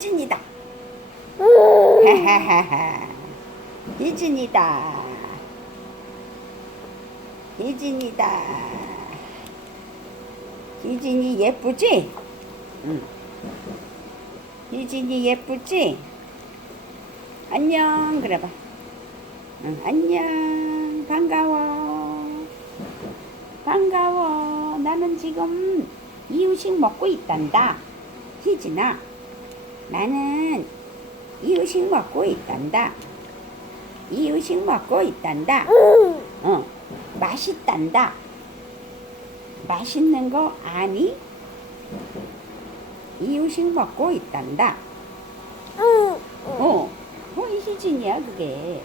희진이다. 하하하하. 희진이다. 희진이다. 희진이 예쁘지? 응. 희진이 예쁘지? 안녕 그래봐. 응, 안녕 반가워. 반가워. 나는 지금 이유식 먹고 있단다. 희진아. 나는 이유식 먹고 있단다. 이유식 먹고 있단다. 어, 맛있단다. 맛있는 거 아니? 이유식 먹고 있단다. 어, 어, 이 희진이야 그게.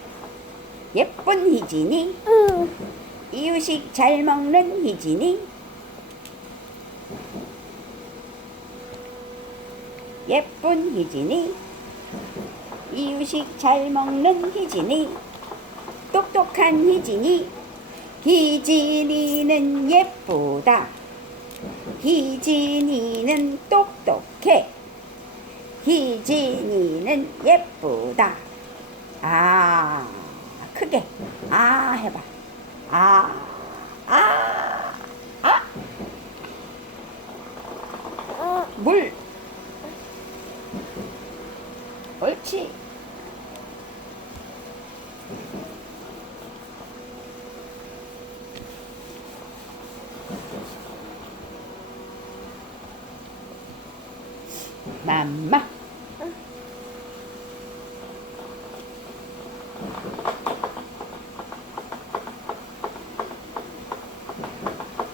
예쁜 희진이, 이유식 잘 먹는 희진이. 예쁜 희진이, 이유식 잘 먹는 희진이, 똑똑한 희진이, 희진이는 예쁘다. 희진이는 똑똑해. 희진이는 예쁘다. 아, 크게. 아, 해봐. 아, 아, 아. 물. 옳지. 맘마.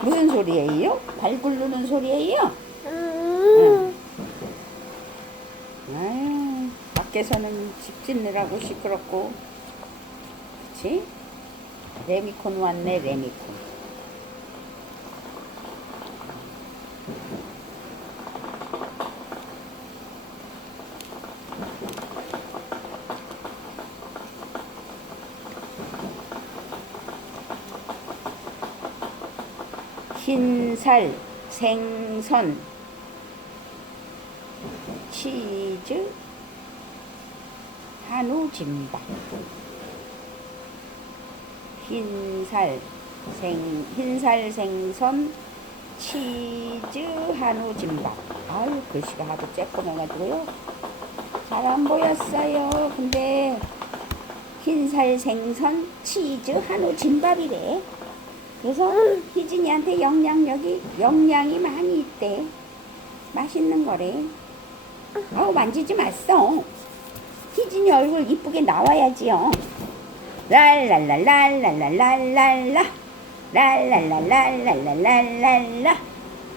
무슨 소리예요? 발 굴르는 소리예요? 응. 아유, 밖에서는 집 짓느라고 시끄럽고, 그치? 레미콘 왔네, 레미콘. 흰살, 생선, 치즈, 한우 짐박. 흰살, 생, 흰살 생선, 치즈, 한우 짐박. 아유, 글씨가 하도 쬐끔해가지고요. 잘 안 보였어요. 근데, 흰살 생선, 치즈, 한우 짐밥이래. 그래서 희진이한테 영양력이 영양이 많이 있대. 맛있는 거래. 어우 만지지 마어. 희진이 얼굴 이쁘게 나와야지요. 랄랄랄랄랄랄랄라 랄랄랄랄랄랄랄라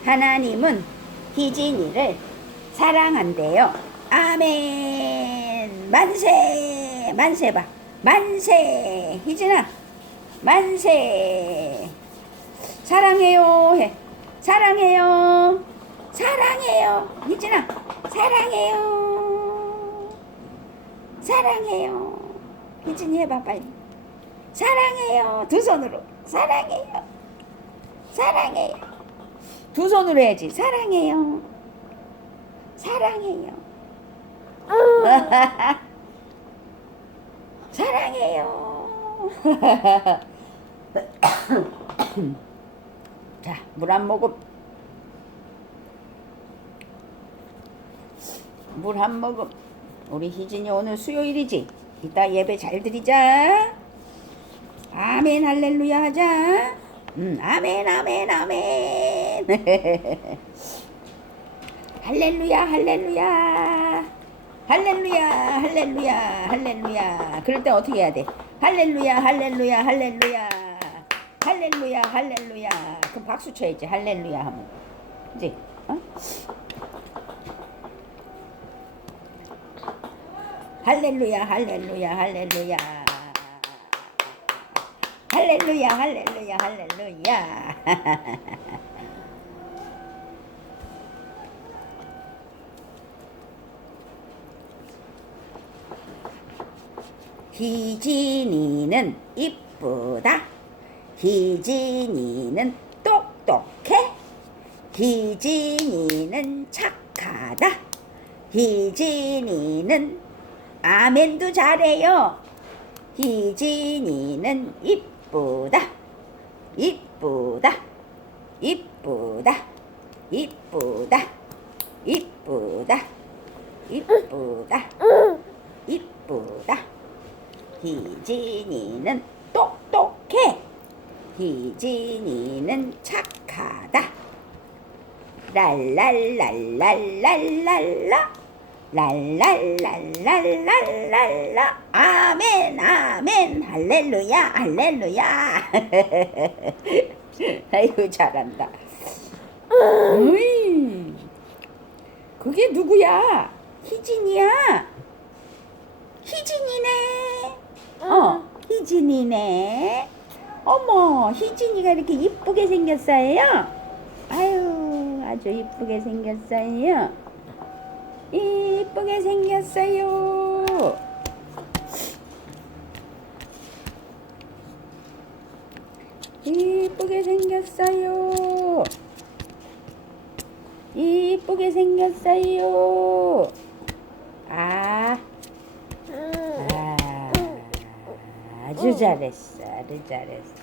하나님은 희진이를 사랑한대요. 아멘. 만세. 만세 봐. 만세. 희진아. 만세. 사랑해요. 해. 사랑해요. 사랑해요. 희진아. 사랑해요. 사랑해요. 희진이 해봐 빨리. 사랑해요. 두 손으로. 사랑해요. 사랑해요. 두 손으로 해야지. 사랑해요. 사랑해요. 사랑해요. 자, 물 한 모금. 물 한 모금. 우리 희진이 오늘 수요일이지? 이따 예배 잘 드리자. 아멘, 할렐루야 하자. 음, 아멘, 아멘, 아멘. 할렐루야, 할렐루야. 할렐루야, 할렐루야, 할렐루야. 그럴 때 어떻게 해야 돼? 할렐루야, 할렐루야, 할렐루야. 할렐루야, 할렐루야. 그럼 박수 쳐야지. 할렐루야 하면. 이제, 어? 할렐루야, 할렐루야, 할렐루야. 할렐루야, 할렐루야, 할렐루야. 희진이는 이쁘다. 희진이는 똑똑해. 희진이는 착하다. 희진이는 아멘도 잘해요. 희진이는 이쁘다. 이쁘다. 이쁘다. 이쁘다. 이쁘다. 이쁘다. 이쁘다. 희진이는 똑똑해. 희진이는 착하다. 랄랄랄랄랄랄라. 랄랄랄랄랄랄라. 아멘 아멘. 할렐루야 할렐루야. 아이고 잘한다. 으이 그게 누구야? 희진이야? 희진이네. 어 희진이네 어머 희진이가 이렇게 이쁘게 생겼어요? 아유 아주 이쁘게 생겼어요. 이쁘게 생겼어요. 이쁘게 생겼어요. 이쁘게 생겼어요 아, 아 아주 잘했어 아주 잘했어